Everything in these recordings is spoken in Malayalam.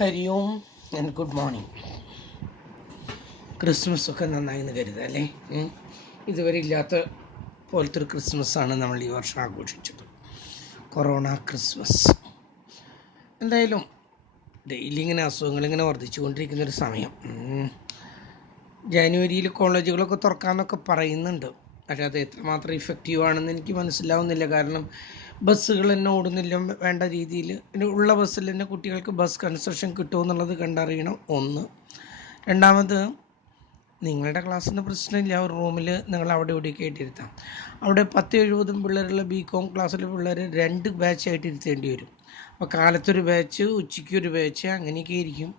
Hari ohm and good morning. Christmas ഒക്കെ നന്നായി എന്ന് കരുതുക അല്ലേ? ഇതുവരെ ഇല്ലാത്ത പോലത്തെ ഒരു ക്രിസ്മസാണ് നമ്മൾ ഈ വർഷം ആഘോഷിച്ചത്. Corona Christmas. എന്തായാലും ഡെയിലി ഇങ്ങനെ അസുഖങ്ങളിങ്ങനെ വർദ്ധിച്ചുകൊണ്ടിരിക്കുന്നൊരു സമയം. ജാനുവരിയിൽ കോളേജുകളൊക്കെ തുറക്കാമെന്നൊക്കെ പറയുന്നുണ്ട്. പക്ഷേ അത് എത്രമാത്രം ഇഫക്റ്റീവ് ആണെന്ന് എനിക്ക് മനസ്സിലാവുന്നില്ല. കാരണം ബസ്സുകൾ തന്നെ ഓടുന്നില്ല വേണ്ട രീതിയിൽ. പിന്നെ ഉള്ള ബസ്സിൽ തന്നെ കുട്ടികൾക്ക് ബസ് കൺസെഷൻ കിട്ടുമെന്നുള്ളത് കണ്ടറിയണം. ഒന്ന്. രണ്ടാമത്, നിങ്ങളുടെ ക്ലാസ്സിന് പ്രശ്നമില്ല. ഒരു റൂമിൽ നിങ്ങൾ അവിടെ ഇവിടെയൊക്കെ ആയിട്ടിരുത്താം. അവിടെ 10-70 പിള്ളേരുള്ള ബികോം ക്ലാസ്സിലെ പിള്ളേർ 2 ബാച്ചായിട്ട് ഇരുത്തേണ്ടി വരും. അപ്പോൾ കാലത്തൊരു ബാച്ച്, ഉച്ചയ്ക്കൊരു ബാച്ച്, അങ്ങനെയൊക്കെ ആയിരിക്കും.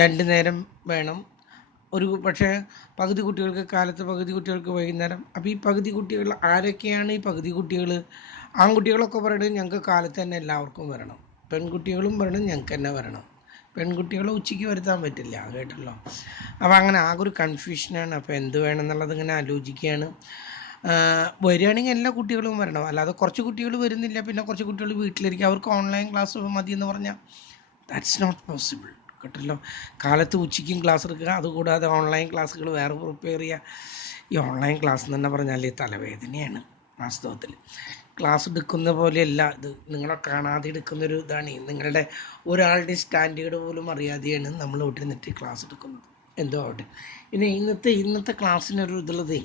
2 നേരം വേണം. പക്ഷേ പകുതി കുട്ടികൾക്ക് കാലത്ത്, പകുതി കുട്ടികൾക്ക് വൈകുന്നേരം. അപ്പോൾ ഈ പകുതി കുട്ടികൾ ആരൊക്കെയാണ്? ഈ പകുതി കുട്ടികൾ ആൺകുട്ടികളൊക്കെ പറയണത് ഞങ്ങൾക്ക് കാലത്ത് തന്നെ എല്ലാവർക്കും വരണം. പെൺകുട്ടികളും പറയണം ഞങ്ങൾക്ക് തന്നെ വരണം. പെൺകുട്ടികളെ ഉച്ചയ്ക്ക് വരുത്താൻ പറ്റില്ല, കേട്ടല്ലോ. അപ്പോൾ അങ്ങനെ ആകെ ഒരു കൺഫ്യൂഷനാണ്. അപ്പോൾ എന്ത് വേണമെന്നുള്ളത് ഇങ്ങനെ ആലോചിക്കുകയാണ്. വരികയാണെങ്കിൽ എല്ലാ കുട്ടികളും വരണം. അല്ലാതെ കുറച്ച് കുട്ടികൾ വരുന്നില്ല, പിന്നെ കുറച്ച് കുട്ടികൾ വീട്ടിലിരിക്കും, അവർക്ക് ഓൺലൈൻ ക്ലാസ് മതി എന്ന് പറഞ്ഞാൽ ദാറ്റ്സ് നോട്ട് പോസിബിൾ, കേട്ടല്ലോ. കാലത്ത് ഉച്ചയ്ക്കും ക്ലാസ് എടുക്കുക, അതുകൂടാതെ ഓൺലൈൻ ക്ലാസ്സുകൾ വേറെ പ്രിപ്പയർ ചെയ്യുക. ഈ ഓൺലൈൻ ക്ലാസ് എന്ന് തന്നെ പറഞ്ഞാൽ തലവേദനയാണ് വാസ്തവത്തിൽ. ക്ലാസ് എടുക്കുന്ന പോലെയല്ല ഇത്. നിങ്ങളെ കാണാതെ എടുക്കുന്നൊരു ഇതാണ്. നിങ്ങളുടെ ഒരാളുടെ സ്റ്റാൻഡേർഡ് പോലും അറിയാതെയാണ് നമ്മൾ ഇവിടെ നിന്നിട്ട് ക്ലാസ് എടുക്കുന്നത്. എന്തോ ആവട്ടെ. പിന്നെ ഇന്നത്തെ ക്ലാസ്സിനൊരു ഇതുള്ളത്,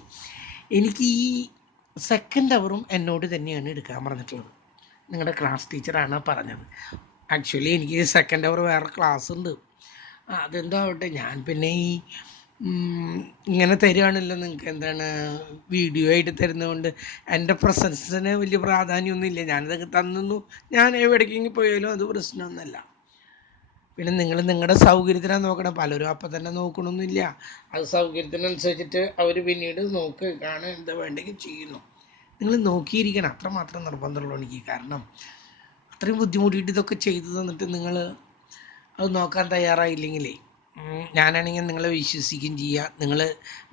എനിക്ക് ഈ സെക്കൻഡ് അവറും എന്നോട് തന്നെയാണ് എടുക്കാൻ പറഞ്ഞിട്ടുള്ളത്. നിങ്ങളുടെ ക്ലാസ് ടീച്ചറാണ് പറഞ്ഞത്. ആക്ച്വലി എനിക്ക് സെക്കൻഡ് അവർ വേറെ ക്ലാസ് ഉണ്ട്. അതെന്തോ ആവട്ടെ, ഞാൻ പിന്നെ ഈ ഇങ്ങനെ തരികയാണല്ലോ, നിങ്ങൾക്ക് എന്താണ് വീഡിയോ ആയിട്ട് തരുന്നതുകൊണ്ട് എൻ്റെ പ്രസൻസിന് വലിയ പ്രാധാന്യമൊന്നുമില്ല. ഞാനത് തന്നു, ഞാൻ എവിടേക്കെങ്കിലും പോയാലും അത് പ്രശ്നമൊന്നുമല്ല. പിന്നെ നിങ്ങൾ നിങ്ങളുടെ സൗകര്യത്തിനാണ് നോക്കണം. പലരും അപ്പം തന്നെ നോക്കണമെന്നില്ല. അത് സൗകര്യത്തിനനുസരിച്ചിട്ട് അവർ പിന്നീട് കാണാൻ എന്താ വേണ്ടെങ്കിൽ ചെയ്യുന്നു. നിങ്ങൾ നോക്കിയിരിക്കണം, അത്രമാത്രം നിർബന്ധമുള്ളൂ എനിക്ക്. കാരണം അത്രയും ബുദ്ധിമുട്ടിയിട്ട് ഇതൊക്കെ ചെയ്തു തന്നിട്ട് നിങ്ങൾ അത് നോക്കാൻ തയ്യാറായില്ലെങ്കിലേ ഞാനാണെങ്കിൽ നിങ്ങളെ വിശ്വസിക്കുകയും ചെയ്യുക. നിങ്ങൾ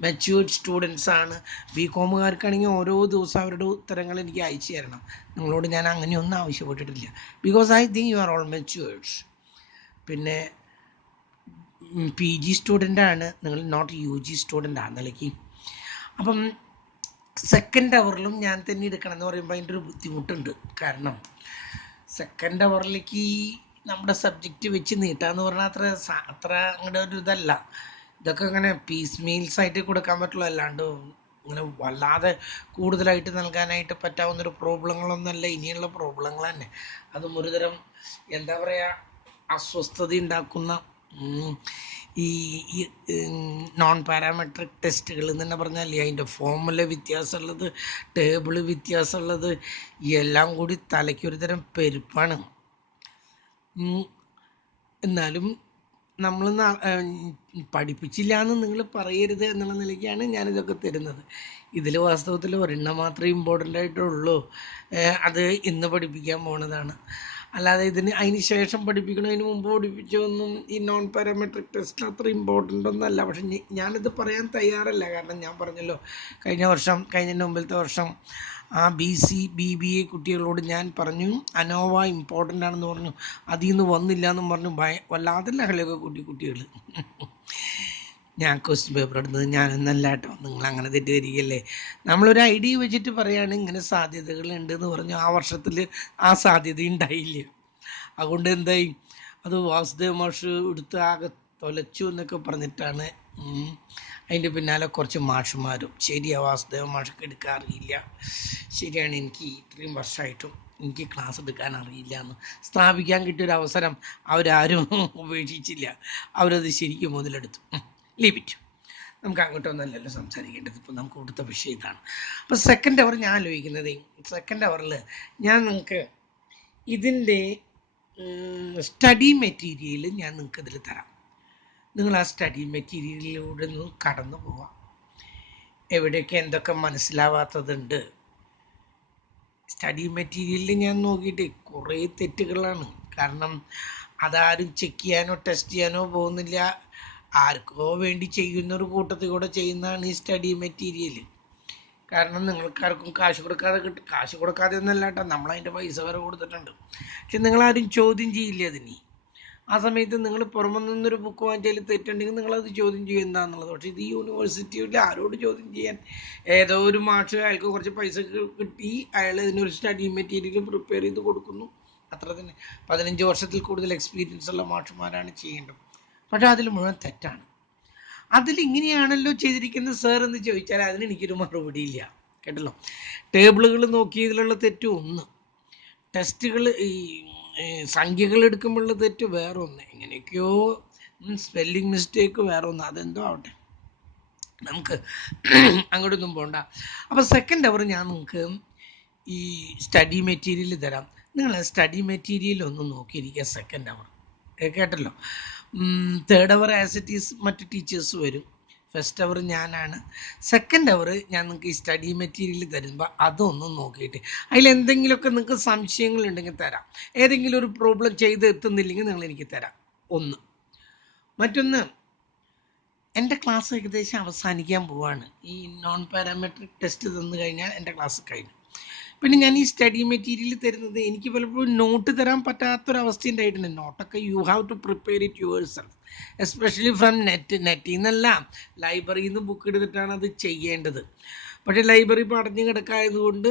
മെച്യൂർഡ് സ്റ്റുഡൻസാണ്. ബികോമുകാർക്കാണെങ്കിൽ ഓരോ ദിവസം അവരുടെ ഉത്തരങ്ങൾ എനിക്ക് അയച്ചു തരണം. നിങ്ങളോട് ഞാൻ അങ്ങനെയൊന്നും ആവശ്യപ്പെട്ടിട്ടില്ല. Because I think you are all matured. പിന്നെ PG സ്റ്റുഡൻ്റാണ് നിങ്ങൾ, നോട്ട് UG സ്റ്റുഡൻ്റ് ആണ് നിലയ്ക്ക്. അപ്പം സെക്കൻഡ് അവറിലും ഞാൻ തന്നെ എടുക്കണം എന്ന് പറയുമ്പോൾ അതിൻ്റെ ഒരു ബുദ്ധിമുട്ടുണ്ട്. കാരണം സെക്കൻഡ് അവറിലേക്ക് നമ്മുടെ സബ്ജക്റ്റ് വെച്ച് നീട്ടാന്ന് പറഞ്ഞാൽ അത്ര അങ്ങോട്ട് ഒരു ഇതല്ല. ഇതൊക്കെ ഇങ്ങനെ പീസ് മീൽസ് ആയിട്ട് കൊടുക്കാൻ പറ്റുള്ളൂ. അല്ലാണ്ട് ഇങ്ങനെ വല്ലാതെ കൂടുതലായിട്ട് നൽകാനായിട്ട് പറ്റാവുന്നൊരു പ്രോബ്ലങ്ങളൊന്നുമല്ല. ഇനിയുള്ള പ്രോബ്ലങ്ങൾ തന്നെ അതും ഒരുതരം എന്താ പറയുക, അസ്വസ്ഥത ഉണ്ടാക്കുന്ന ഈ നോൺ പാരാമെട്രിക് ടെസ്റ്റുകൾ എന്ന് തന്നെ പറഞ്ഞാൽ അതിൻ്റെ ഫോമുല വ്യത്യാസമുള്ളത്, ടേബിള് വ്യത്യാസമുള്ളത്, എല്ലാം കൂടി തലയ്ക്കൊരു തരം പെരുപ്പാണ്. എന്നാലും നമ്മൾ പഠിപ്പിച്ചില്ല എന്ന് നിങ്ങൾ പറയരുത് എന്നുള്ള നിലയ്ക്കാണ് ഞാനിതൊക്കെ തരുന്നത്. ഇതിൽ വാസ്തവത്തിൽ ഒരെണ്ണം മാത്രമേ ഇമ്പോർട്ടൻ്റ് ആയിട്ടുള്ളൂ. അത് ഇന്ന് പഠിപ്പിക്കാൻ പോണതാണ്. അല്ലാതെ അതിന് ശേഷം പഠിപ്പിക്കണതിന് മുമ്പ് പഠിപ്പിച്ചതൊന്നും ഈ നോൺ പാരാമെട്രിക് ടെസ്റ്റ് അത്ര ഇമ്പോർട്ടൻ്റ് ഒന്നല്ല. പക്ഷെ ഞാനിത് പറയാൻ തയ്യാറല്ല. കാരണം ഞാൻ പറഞ്ഞല്ലോ, കഴിഞ്ഞതിൻ്റെ മുമ്പിലത്തെ വർഷം ആ BC BBA കുട്ടികളോട് ഞാൻ പറഞ്ഞു അനോവ ഇമ്പോർട്ടൻ്റ് ആണെന്ന് പറഞ്ഞു. അതിൽ നിന്ന് വന്നില്ല എന്നും പറഞ്ഞു വല്ലാതെ ലഹളയൊക്കെ കുട്ടികൾ. ഞാൻ ക്വസ്റ്റ്യൻ പേപ്പർ എടുത്തത് ഞാനൊന്നല്ല കേട്ടോ, നിങ്ങൾ അങ്ങനെ തെറ്റിദ്ധരിക്കല്ലേ. നമ്മളൊരു ഐഡിയ വെച്ചിട്ട് പറയുകയാണ് ഇങ്ങനെ സാധ്യതകളുണ്ട് എന്ന് പറഞ്ഞു. ആ വർഷത്തിൽ ആ സാധ്യത ഉണ്ടായില്ല. അതുകൊണ്ട് എന്തായി, അത് വാസുദേവ് മാഷ് എടുത്ത് ആകെ തൊലച്ചു എന്നൊക്കെ പറഞ്ഞിട്ടാണ് അതിൻ്റെ പിന്നാലെ കുറച്ച് മാഷുമാരും ശരിയാ വാസുദേവ മാഷൊക്കെ എടുക്കാൻ അറിയില്ല. ശരിയാണ്, എനിക്ക് ഇത്രയും വർഷമായിട്ടും എനിക്ക് ക്ലാസ് എടുക്കാൻ അറിയില്ല എന്ന് സ്ഥാപിക്കാൻ കിട്ടിയൊരു അവസരം അവരാരും ഉപേക്ഷിച്ചില്ല. അവരത് ശരിക്കും മുതലെടുത്തു. ലീവിറ്റ്. നമുക്ക് അങ്ങോട്ടൊന്നല്ലല്ലോ സംസാരിക്കേണ്ടത്. ഇപ്പോൾ നമുക്ക് കൊടുത്ത വിഷയം ഇതാണ്. അപ്പോൾ സെക്കൻഡ് അവർ ഞാൻ ആലോചിക്കുന്നത്, സെക്കൻഡ് അവറിൽ ഞാൻ നിങ്ങൾക്ക് ഇതിൻ്റെ സ്റ്റഡി മെറ്റീരിയൽ ഞാൻ നിങ്ങൾക്ക് ഇതിൽ തരാം. നിങ്ങൾ ആ സ്റ്റഡി മെറ്റീരിയലിലൂടെ ഒന്ന് കടന്നു പോവാം. എവിടെയൊക്കെ എന്തൊക്കെ മനസ്സിലാവാത്തതുണ്ട്. സ്റ്റഡി മെറ്റീരിയലിൽ ഞാൻ നോക്കിയിട്ട് കുറേ തെറ്റുകളാണ്. കാരണം അതാരും ചെക്ക് ചെയ്യാനോ ടെസ്റ്റ് ചെയ്യാനോ പോകുന്നില്ല. ആർക്കോ വേണ്ടി ചെയ്യുന്നൊരു കൂട്ടത്തിൽ കൂടെ ചെയ്യുന്നതാണ് ഈ സ്റ്റഡി മെറ്റീരിയൽ. കാരണം നിങ്ങൾക്കാർക്കും കാശ് കൊടുക്കാതെ ഒന്നല്ല കേട്ടോ, നമ്മളതിൻ്റെ പൈസ വരെ കൊടുത്തിട്ടുണ്ട്. പക്ഷെ നിങ്ങളാരും ചോദ്യം ചെയ്യില്ല അതിന്. ആ സമയത്ത് നിങ്ങൾ പുറമെ നിന്നൊരു ബുക്ക് വാങ്ങിച്ചാൽ തെറ്റുണ്ടെങ്കിൽ നിങ്ങളത് ചോദ്യം ചെയ്യും എന്താണെന്നുള്ളത്. പക്ഷേ ഇത് ഈ യൂണിവേഴ്സിറ്റിയിൽ ആരോട് ചോദ്യം ചെയ്യാൻ? ഏതോ ഒരു മാഷ് അയാൾക്ക് കുറച്ച് പൈസ കിട്ടി, അയാൾ ഇതിനൊരു സ്റ്റഡി മെറ്റീരിയൽ പ്രിപ്പയർ ചെയ്ത് കൊടുക്കുന്നു, അത്ര തന്നെ. 15 വർഷത്തിൽ കൂടുതൽ എക്സ്പീരിയൻസ് ഉള്ള മാഷുമാരാണ് ചെയ്യേണ്ടത്. പക്ഷേ അതിൽ മുഴുവൻ തെറ്റാണ്. അതിലിങ്ങനെയാണല്ലോ ചെയ്തിരിക്കുന്നത് സാർ എന്ന് ചോദിച്ചാൽ അതിന് എനിക്കൊരു മറുപടിയില്ല, കേട്ടല്ലോ. ടേബിളുകൾ നോക്കിയതിലുള്ള തെറ്റ് ഒന്ന്, ടെസ്റ്റുകൾ ഈ സംഖ്യകൾ എടുക്കുമ്പോഴുള്ള തെറ്റ് വേറെ ഒന്ന്, എങ്ങനെയൊക്കെയോ സ്പെല്ലിംഗ് മിസ്റ്റേക്ക് വേറെ ഒന്ന്, അതെന്തോ ആവട്ടെ, നമുക്ക് അങ്ങോട്ടൊന്നും പോകണ്ട. അപ്പോൾ സെക്കൻഡ് അവർ ഞാൻ നിങ്ങൾക്ക് ഈ സ്റ്റഡി മെറ്റീരിയൽ തരാം. നിങ്ങൾ സ്റ്റഡി മെറ്റീരിയൽ ഒന്ന് നോക്കിയിരിക്കുക സെക്കൻഡ് അവർ, കേട്ടല്ലോ. Third hour as it is മറ്റ് ടീച്ചേഴ്സ് വരും, ഫസ്റ്റ് അവർ ഞാനാണ്. സെക്കൻഡ് അവർ ഞാൻ നിങ്ങൾക്ക് ഈ സ്റ്റഡി മെറ്റീരിയൽ തരുമ്പോൾ അതൊന്ന് നോക്കിയിട്ട് അതിലെന്തെങ്കിലുമൊക്കെ നിങ്ങൾക്ക് സംശയങ്ങളുണ്ടെങ്കിൽ തരാം. ഏതെങ്കിലും ഒരു പ്രോബ്ലം ചെയ്ത് എത്തുന്നില്ലെങ്കിൽ നിങ്ങൾ എനിക്ക് തരാം, ഒന്ന്. മറ്റൊന്ന്, എൻ്റെ ക്ലാസ് ഏകദേശം അവസാനിക്കാൻ പോവാണ്. ഈ നോൺ പാരാമെട്രിക് ടെസ്റ്റ് തന്നു കഴിഞ്ഞാൽ എൻ്റെ ക്ലാസ് കഴിഞ്ഞു. പിന്നെ ഞാൻ ഈ സ്റ്റഡി മെറ്റീരിയൽ തരുന്നത് എനിക്ക് പലപ്പോഴും നോട്ട് തരാൻ പറ്റാത്തൊരവസ്ഥ ഉണ്ടായിട്ടുണ്ട്. നോട്ടൊക്കെ you have to prepare it yourself, especially from നെറ്റിൽ നിന്നല്ല, ലൈബ്രറിയിൽ നിന്ന് ബുക്ക് എടുത്തിട്ടാണ് അത് ചെയ്യേണ്ടത്. പക്ഷേ ലൈബ്രറി പടഞ്ഞു കിടക്കായതുകൊണ്ട്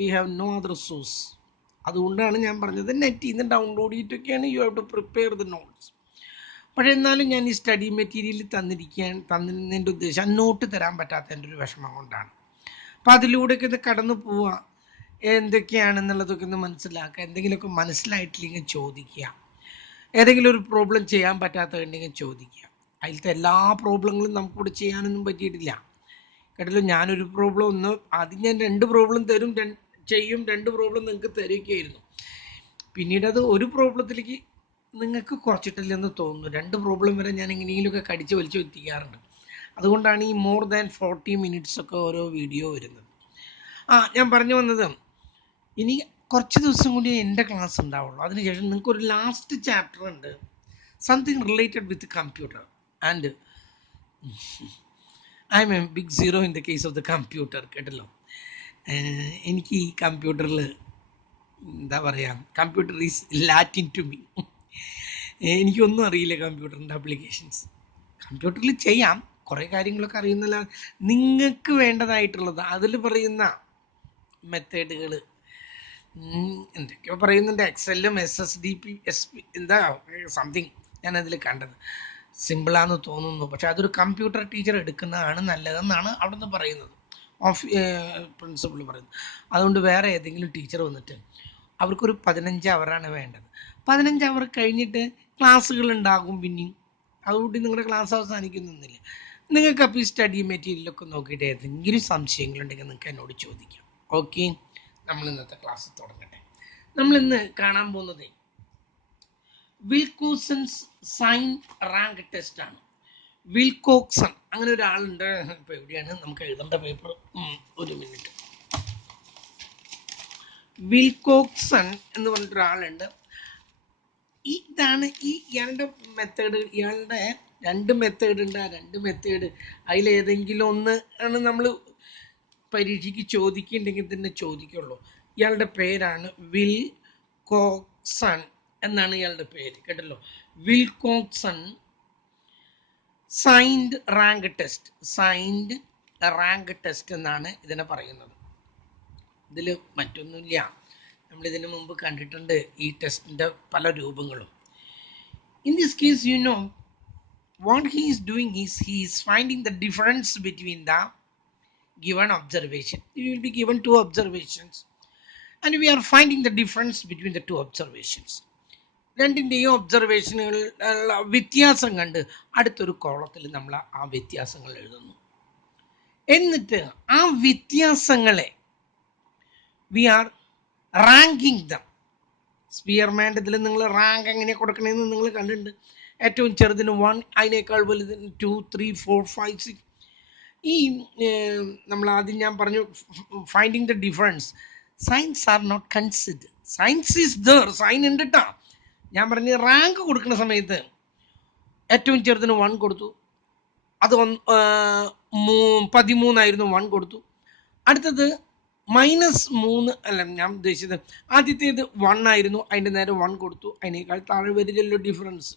we have no other source. അതുകൊണ്ടാണ് ഞാൻ പറഞ്ഞത് നെറ്റിൽ നിന്ന് ഡൗൺലോഡ് ചെയ്തിട്ടൊക്കെയാണ് you have to prepare the notes. പക്ഷേ എന്നാലും ഞാൻ ഈ സ്റ്റഡി മെറ്റീരിയൽ തന്നതിൻ്റെ ഉദ്ദേശം നോട്ട് തരാൻ പറ്റാത്തതിൻ്റെ ഒരു വിഷമം കൊണ്ടാണ്. അപ്പോൾ അതിലൂടെയൊക്കെ ഇത് കടന്നു പോവുക, എന്തൊക്കെയാണെന്നുള്ളതൊക്കെ ഒന്ന് മനസ്സിലാക്കുക. എന്തെങ്കിലുമൊക്കെ മനസ്സിലായിട്ടില്ലെങ്കിൽ ചോദിക്കുക, ഏതെങ്കിലും ഒരു പ്രോബ്ലം ചെയ്യാൻ പറ്റാത്തതുണ്ടെങ്കിൽ ചോദിക്കുക. അതിലത്തെ എല്ലാ പ്രോബ്ലങ്ങളും നമുക്കിവിടെ ചെയ്യാനൊന്നും പറ്റിയിട്ടില്ല, കേട്ടല്ലോ. ഞാനൊരു പ്രോബ്ലം ആദ്യം ഞാൻ 2 പ്രോബ്ലം ചെയ്യും, 2 പ്രോബ്ലം നിങ്ങൾക്ക് തരുകയായിരുന്നു. പിന്നീട് അത് ഒരു പ്രോബ്ലത്തിലേക്ക് നിങ്ങൾക്ക് കുറച്ചിട്ടില്ലെന്ന് തോന്നുന്നു. 2 പ്രോബ്ലം വരെ ഞാൻ എങ്ങനെയെങ്കിലുമൊക്കെ കടിച്ച് വലിച്ചു എത്തിക്കാറുണ്ട്. അതുകൊണ്ടാണ് ഈ മോർ ദാൻ 40 മിനിറ്റ്സ് ഒക്കെ ഓരോ വീഡിയോ വരുന്നത്. ഞാൻ പറഞ്ഞു വന്നത്, ഇനി കുറച്ച് ദിവസം കൂടി എൻ്റെ ക്ലാസ് ഉണ്ടാവുള്ളൂ. അതിനുശേഷം നിങ്ങൾക്കൊരു ലാസ്റ്റ് ചാപ്റ്റർ ഉണ്ട്, something related with computer. And I am a big zero in the case of the computer, കേട്ടല്ലോ. എനിക്ക് ഈ കമ്പ്യൂട്ടറിൽ എന്താ പറയുക, computer is Latin to me. എനിക്കൊന്നും അറിയില്ല കമ്പ്യൂട്ടറിൻ്റെ ആപ്ലിക്കേഷൻസ്. കമ്പ്യൂട്ടറിൽ ചെയ്യാം, കുറേ കാര്യങ്ങളൊക്കെ അറിയുന്നില്ല. നിങ്ങൾക്ക് വേണ്ടതായിട്ടുള്ളത് അതിൽ പറയുന്ന മെത്തേഡുകൾ എന്തൊക്കെയോ പറയുന്നുണ്ട്. എക്സെല്ലും SSDP എന്താ സംതിങ് ഞാനതിൽ കണ്ടത് സിമ്പിളാണെന്ന് തോന്നുന്നു. പക്ഷെ അതൊരു കമ്പ്യൂട്ടർ ടീച്ചർ എടുക്കുന്നതാണ് നല്ലതെന്നാണ് അവിടെ നിന്ന് പറയുന്നത്, പ്രിൻസിപ്പൾ പറയുന്നത്. അതുകൊണ്ട് വേറെ ഏതെങ്കിലും ടീച്ചർ വന്നിട്ട് അവർക്കൊരു 15 അവറാണ് വേണ്ടത്. 15 അവർ കഴിഞ്ഞിട്ട് ക്ലാസ്സുകൾ ഉണ്ടാകും പിന്നെയും. അതുകൊണ്ട് നിങ്ങളുടെ ക്ലാസ് അവസാനിക്കുന്നില്ല. നിങ്ങൾക്ക് അപ്പോൾ ഈ സ്റ്റഡി മെറ്റീരിയലൊക്കെ നോക്കിയിട്ട് ഏതെങ്കിലും സംശയങ്ങളുണ്ടെങ്കിൽ നിങ്ങൾക്ക് എന്നോട് ചോദിക്കാം. ഓക്കെ, നമ്മൾ ഇന്നത്തെ ക്ലാസ് തുടങ്ങട്ടെ. നമ്മളിന്ന് കാണാൻ പോകുന്നത് വിൽക്കോസൺസ് സൈൻ റാങ്ക് ടെസ്റ്റ് ആണ്. വിൽകോക്സൺ അങ്ങനെ ഒരാളുണ്ട്. ഇപ്പോൾ എവിടെയാണ് നമുക്ക് എഴുതേണ്ട പേപ്പർ? ഒരു മിനിറ്റ്. വിൽകോക്സൺ എന്ന് പറഞ്ഞിട്ടൊരാളുണ്ട്. ഇതാണ് ഇയാളുടെ മെത്തേഡ്. ഇയാളുടെ 2 മെത്തേഡ് ഉണ്ട്. ആ 2 മെത്തേഡ് അതിലേതെങ്കിലും ഒന്ന് ആണ് നമ്മൾ പരീക്ഷയ്ക്ക് ചോദിക്കുന്നുണ്ടെങ്കിൽ തന്നെ ചോദിക്കുള്ളൂ. ഇയാളുടെ പേരാണ് വിൽകോക്സൺ എന്നാണ് ഇയാളുടെ പേര്, കേട്ടല്ലോ. Wilcoxon signed rank test, signed rank test എന്നാണ് ഇതിനെ പറയുന്നത്. ഇതിൽ മറ്റൊന്നുമില്ല, നമ്മളിതിനു മുമ്പ് കണ്ടിട്ടുണ്ട് ഈ ടെസ്റ്റിൻ്റെ പല രൂപങ്ങളും. In this case you know what he is doing is he is finding the difference between the given observation. We will be given 2 observations and we are finding the difference between the 2 observations. രണ്ടിൻ്റെയും ഒബ്സർവേഷനുകൾ വ്യത്യാസം കണ്ട് അടുത്തൊരു കോളത്തിൽ നമ്മൾ ആ വ്യത്യാസങ്ങൾ എഴുതുന്നു. എന്നിട്ട് ആ വ്യത്യാസങ്ങളെ വി ആർ റാങ്കിങ് ദം. സ്പിയർമാൻ്റെ ഇതിൽ നിങ്ങൾ റാങ്ക് എങ്ങനെ കൊടുക്കണമെന്ന് നിങ്ങൾ കണ്ടിട്ടുണ്ട്. ഏറ്റവും ചെറുതിന് 1, അതിനേക്കാൾ വലുതിന് 2, 3, 4, 5, 6. ഈ നമ്മൾ ആദ്യം ഞാൻ പറഞ്ഞു finding the difference. Signs are not consider. Science is there, sign ഉണ്ട് കേട്ടോ. ഞാൻ പറഞ്ഞ് റാങ്ക് കൊടുക്കുന്ന സമയത്ത് ഏറ്റവും ചെറുതിന് 1 കൊടുത്തു, അത് 13 1 കൊടുത്തു. അടുത്തത് -3 അല്ല ഞാൻ ഉദ്ദേശിച്ചത്, ആദ്യത്തേത് 1 ആയിരുന്നു, അതിൻ്റെ നേരെ 1 കൊടുത്തു, അതിനേക്കാൾ താഴെ വരില്ലല്ലോ ഡിഫറൻസ്.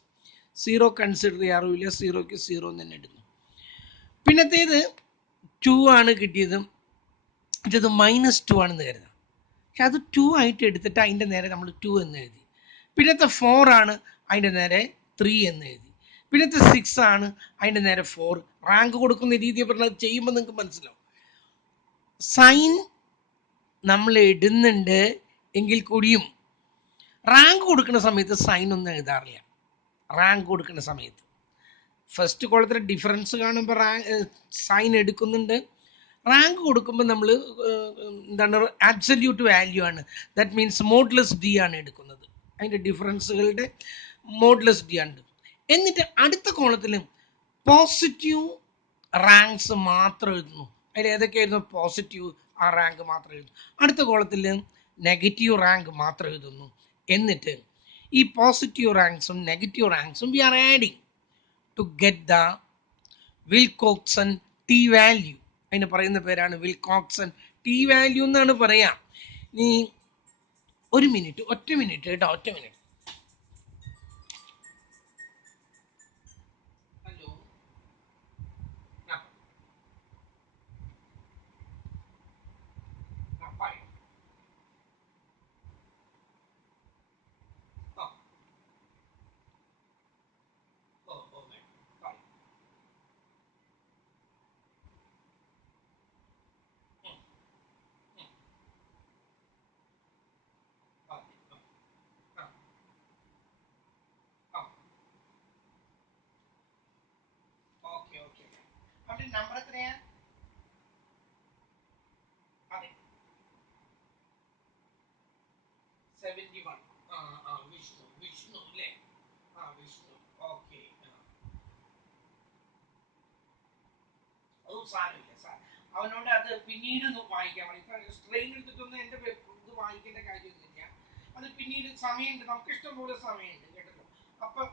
0 കൺസിഡർ ചെയ്യാറില്ല, 0ക്ക് 0 തന്നെ ഇടുന്നു. പിന്നത്തേത് 2 ആണ് കിട്ടിയത്, ഇത് -2 ആണെന്ന് കരുതാം. പക്ഷെ അത് 2 ആയിട്ട് എടുത്തിട്ട് അതിൻ്റെ നേരെ നമ്മൾ 2 എന്ന് എഴുതി. പിന്നത്തെ 4 ആണ്, അതിൻ്റെ നേരെ 3 എന്ന് എഴുതി. പിന്നത്തെ 6 ആണ്, അതിൻ്റെ നേരെ 4. റാങ്ക് കൊടുക്കുന്ന രീതി പറഞ്ഞത് ചെയ്യുമ്പോൾ നിങ്ങൾക്ക് മനസ്സിലാവും. സൈൻ നമ്മൾ ഇടുന്നുണ്ട് എങ്കിൽ കൂടിയും റാങ്ക് കൊടുക്കുന്ന സമയത്ത് സൈൻ ഒന്നും എഴുതാറില്ല. റാങ്ക് കൊടുക്കുന്ന സമയത്ത് ഫസ്റ്റ് കോളത്തിൽ ഡിഫറൻസ് കാണുമ്പോൾ സൈൻ എടുക്കുന്നുണ്ട്. റാങ്ക് കൊടുക്കുമ്പോൾ നമ്മൾ എന്താണ്, ആബ്സല്യൂട്ട് വാല്യൂ ആണ്, ദാറ്റ് മീൻസ് മോഡ്ലെസ് ഡി ആണ് എടുക്കുന്നത്. അതിൻ്റെ ഡിഫറൻസുകളുടെ മോഡ്ലെസ് ഡി ആണ്. എന്നിട്ട് അടുത്ത കോളത്തിൽ പോസിറ്റീവ് റാങ്ക്സ് മാത്രം എഴുതുന്നു. അതിൽ ഏതൊക്കെയായിരുന്നു പോസിറ്റീവ്, ആ റാങ്ക് മാത്രം എഴുതുന്നു. അടുത്ത കോളത്തിൽ നെഗറ്റീവ് റാങ്ക് മാത്രം എഴുതുന്നു. എന്നിട്ട് ഈ പോസിറ്റീവ് റാങ്ക്സും നെഗറ്റീവ് റാങ്ക്സും we are adding to get the Wilcoxon T value. അതിന് പറയുന്ന പേരാണ് വിൽകോക്സൺ ടി വാല്യൂ എന്നാണ് പറയാം. ഇനി ഒരു മിനിറ്റ്, ഒറ്റ മിനിറ്റ് കേട്ടോ, ഒറ്റ മിനിറ്റ്. ഹലോ, നമ്പർ എത്രയാ? അതെ, 71. വിഷ്ണു, വിഷ്ണു അല്ലേ? വിഷ്ണു. ഓക്കെ, അത് സാരമില്ല സാർ, അവനോട് അത് പിന്നീട് വായിക്കാൻ പറയും. ഇപ്പൊ സ്ട്രെയിൻ എടുത്തിട്ടൊന്നും എൻ്റെ ഇത് വായിക്കേണ്ട കാര്യമൊന്നുമില്ല. അത് പിന്നീട് സമയമുണ്ട്, നമുക്ക് ഇഷ്ടം പോലെ സമയമുണ്ട് കേട്ടല്ലോ.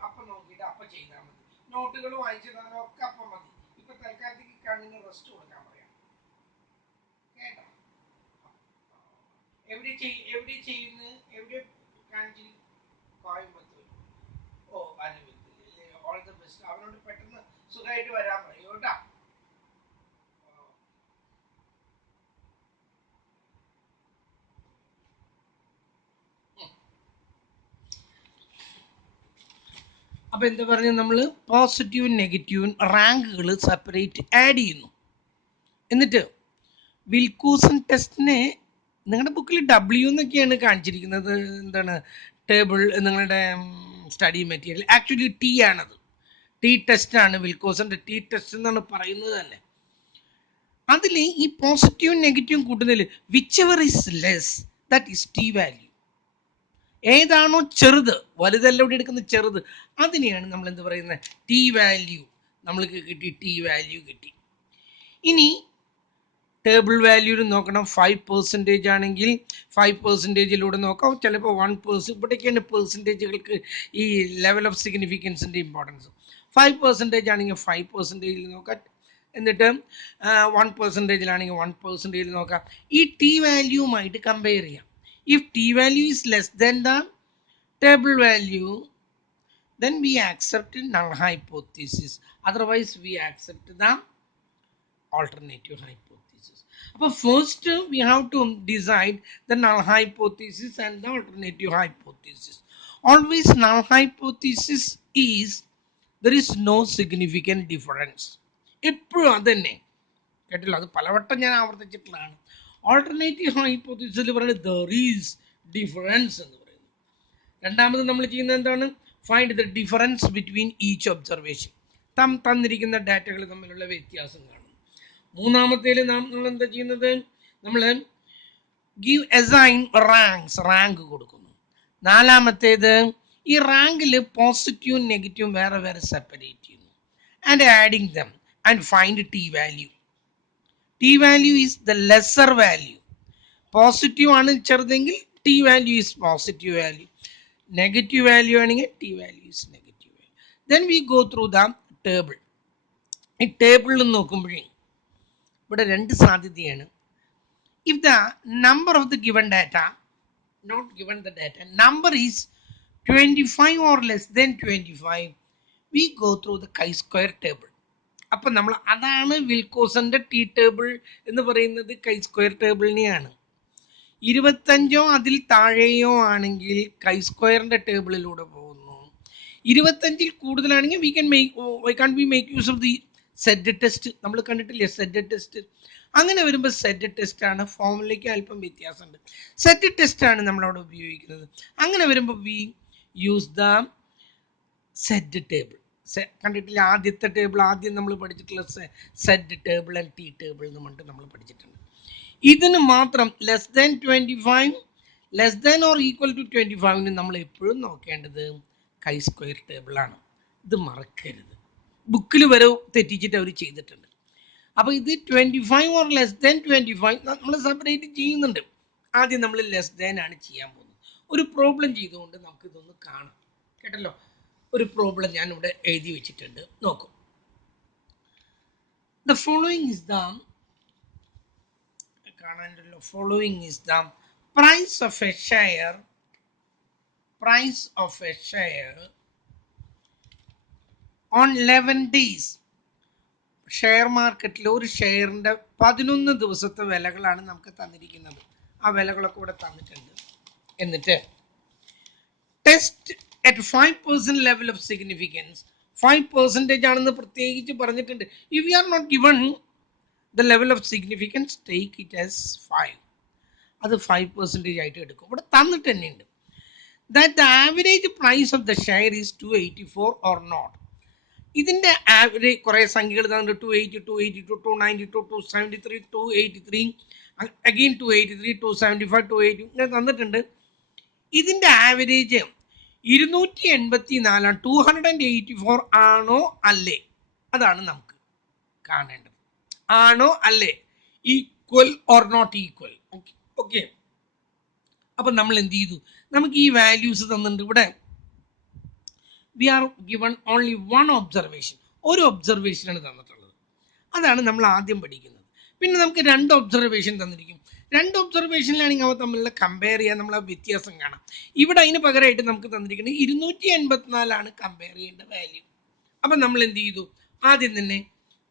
അപ്പം നോക്കിയിട്ട് അപ്പം ചെയ്താൽ മതി. നോട്ടുകൾ വായിച്ചതാണോ ഒക്കെ അപ്പം മതി. ഇപ്പൊ തൽക്കാലത്തേക്ക് കണ്ണിന് റെസ്റ്റ് കൊടുക്കാൻ പറയാം കേട്ടോ. എവിടെ ചെയ്യുന്നു, എവിടെ കാണിച്ചു? കോയമ്പത്തൂർ. ഓ, അനുബന്ധി. All the best. അവനോട് പെട്ടെന്ന് സുഖമായിട്ട് വരാൻ പറയൂ കേട്ടോ. അപ്പോൾ എന്താ പറഞ്ഞാൽ നമ്മൾ പോസിറ്റീവും നെഗറ്റീവും റാങ്കുകൾ സെപ്പറേറ്റ് ആഡ് ചെയ്യുന്നു. എന്നിട്ട് വിൽക്കൂസൺ ടെസ്റ്റിനെ നിങ്ങളുടെ ബുക്കിൽ W എന്നൊക്കെയാണ് കാണിച്ചിരിക്കുന്നത്, എന്താണ് ടേബിൾ, നിങ്ങളുടെ സ്റ്റഡി മെറ്റീരിയൽ. ആക്ച്വലി T ആണത്, T ടെസ്റ്റാണ്, വിൽക്കോസൻ്റെ T ടെസ്റ്റ് എന്നാണ് പറയുന്നത് തന്നെ. അതിൽ ഈ പോസിറ്റീവും നെഗറ്റീവും കൂട്ടുന്നതിൽ whichever is less that is T value. ഏതാണോ ചെറുത്, വലുതെല്ലാം ഇവിടെ എടുക്കുന്ന ചെറുത്, അതിനെയാണ് നമ്മൾ എന്ത് പറയുന്നത്, T വാല്യൂ. നമ്മൾക്ക് കിട്ടി, T വാല്യൂ കിട്ടി. ഇനി ടേബിൾ വാല്യൂവിൽ നോക്കണം. 5% ആണെങ്കിൽ 5%ലൂടെ നോക്കാം. ചിലപ്പോൾ 1%. ഇവിടേക്കാണ് പെർസെൻറ്റേജുകൾക്ക് ഈ ലെവൽ ഓഫ് സിഗ്നിഫിക്കൻസിൻ്റെ ഇമ്പോർട്ടൻസ്. 5% ആണെങ്കിൽ 5%ൽ നോക്കാം. എന്നിട്ട് 1%ലാണെങ്കിൽ 1%ൽ നോക്കാം. ഈ T വാല്യൂവുമായിട്ട് കമ്പയർ ചെയ്യാം. If T value is less than the table value, then we accept null hypothesis. Otherwise, we accept the alternative hypothesis. But first, we have to decide the null hypothesis and the alternative hypothesis. Always null hypothesis is there is no significant difference. എപ്പോഴും അതന്നെ കേട്ടില്ല, അത് പലവട്ടം ഞാൻ ആവർത്തിച്ചിട്ടുള്ളതാണ്. ഓൾട്ടർനേറ്റീവ് ഹൈപ്പോത്തസിസിൽ പറയുന്നത് ദർ ഈസ് ഡിഫറൻസ് എന്ന് പറയുന്നു. രണ്ടാമത് നമ്മൾ ചെയ്യുന്നത് എന്താണ്, find the difference between each observation. തന്നിരിക്കുന്ന ഡാറ്റകൾ തമ്മിലുള്ള വ്യത്യാസം കാണും. മൂന്നാമത്തേൽ നമ്മൾ എന്താ ചെയ്യുന്നത്, നമ്മൾ ഗീവ് അസൈൻ റാങ്ക്സ്, റാങ്ക് കൊടുക്കുന്നു. നാലാമത്തേത് ഈ റാങ്കിൽ പോസിറ്റീവും നെഗറ്റീവും വേറെ വേറെ സെപ്പറേറ്റ് ചെയ്യുന്നു. And adding them and find T value. T value is the lesser value. Positive ആണ് ചെറുതെങ്കിൽ T value is positive value. Negative value ആണെങ്കിൽ T value is negative value. Then we go through the table. ഈ ടേബിളിൽ നോക്കുമ്പോഴേ ഇവിടെ രണ്ട് സാധ്യതയാണ്. If the number of the given data, not given the data, number is 25 or less than 25, we go through the chi-square table. അപ്പം നമ്മൾ അതാണ് വിൽക്കോസന്റെ ടി ടേബിൾ എന്ന് പറയുന്നത് chi-square ടേബിളിനെയാണ്. 25 അതിൽ താഴെയോ ആണെങ്കിൽ chi-squareന്റെ ടേബിളിലൂടെ പോകുന്നു. 25 കൂടുതലാണെങ്കിൽ why can be make use of the set test. നമ്മൾ കണ്ടിട്ടില്ലേ സെറ്റ് ടെസ്റ്റ്? അങ്ങനെ വരുമ്പോൾ സെറ്റ് ടെസ്റ്റ് ആണ്. ഫോമുലയ്ക്ക് അല്പം വ്യത്യാസമുണ്ട്. സെറ്റ് ടെസ്റ്റ് ആണ് നമ്മളവിടെ ഉപയോഗിക്കുന്നത്. അങ്ങനെ വരുമ്പോൾ we use the set table. കണ്ടിട്ടില്ല ആദ്യത്തെ ടേബിൾ? ആദ്യം നമ്മൾ പഠിച്ചിട്ടുള്ള set table and T table എന്ന് പറഞ്ഞിട്ട് നമ്മൾ പഠിച്ചിട്ടുണ്ട്. ഇതിന് മാത്രം less than 25, less than or equal to 25 നമ്മൾ എപ്പോഴും നോക്കേണ്ടത് chi-square ടേബിൾ ആണ്. ഇത് മറക്കരുത്. ബുക്കിൽ വരെ തെറ്റിച്ചിട്ട് അവർ ചെയ്തിട്ടുണ്ട്. അപ്പോൾ ഇത് 25 ഓർ ലെസ് ദാൻ 25 നമ്മൾ സെപ്പറേറ്റ് ചെയ്യുന്നുണ്ട്. ആദ്യം നമ്മൾ ലെസ് ദാൻ ആണ് ചെയ്യാൻ പോകുന്നത്. ഒരു പ്രോബ്ലം ചെയ്തുകൊണ്ട് നമുക്ക് ഇതൊന്ന് കാണാം. കേട്ടല്ലോ? ഒരു പ്രോബ്ലം ഞാൻ ഇവിടെ എഴുതി വെച്ചിട്ടുണ്ട്. നോക്കൂ. ദ ഫോളോയിങ് ഇസ് ദ കാണാനല്ലോ. Following is the price of a share. Price of a share on 11 days. Share മാർക്കറ്റിൽ ഒരു ഷെയറിന്റെ 11 ദിവസത്തെ വിലകളാണ് നമുക്ക് തന്നിരിക്കുന്നത്. ആ വിലകളൊക്കെ ഇവിടെ തന്നിട്ടുണ്ട്. എന്നിട്ട് test at 5% level of significance. 5% ആണെന്ന് പ്രത്യേകിച്ച് പറഞ്ഞിട്ടുണ്ട്. If you are not given the level of significance, take it as 5. അത് 5% ആയിട്ട് എടുക്കും. ഇവിടെ തന്നിട്ട് തന്നെയുണ്ട്. That the average price of the share is 284 or not. ഇതിന്റെ ആവറേജ് കുറേ സംഖ്യകൾ തന്നിട്ട് 280, 282, 292, 273, 283, അഗെയിൻ 283, 275, 280 ഇങ്ങനെ തന്നിട്ടുണ്ട്. ഇതിന്റെ ആവറേജ് 284 284 ആണോ അല്ലേ? അതാണ് നമുക്ക് കാണേണ്ടത്. ആണോ അല്ലേ? Equal or not equal. Okay. അപ്പൊ നമ്മൾ എന്ത് ചെയ്തു? നമുക്ക് ഈ വാല്യൂസ് തന്നിട്ടുണ്ട്. ഇവിടെ we are given only one observation. ഒരു ഒബ്സർവേഷനാണ് തന്നിട്ടുള്ളത്. അതാണ് നമ്മൾ ആദ്യം പഠിക്കുന്നത്. പിന്നെ നമുക്ക് 2 ഒബ്സർവേഷൻ തന്നിരിക്കും. 2 ഒബ്സർവേഷനിലാണെങ്കിൽ അവ തമ്മിലുള്ള കമ്പയർ ചെയ്യാൻ നമ്മൾ ആ വ്യത്യാസം കാണാം. ഇവിടെ അതിന് പകരമായിട്ട് നമുക്ക് തന്നിരിക്കുന്നത് 284 കമ്പയർ ചെയ്യേണ്ട വാല്യൂ. അപ്പം നമ്മൾ എന്ത് ചെയ്തു? ആദ്യം തന്നെ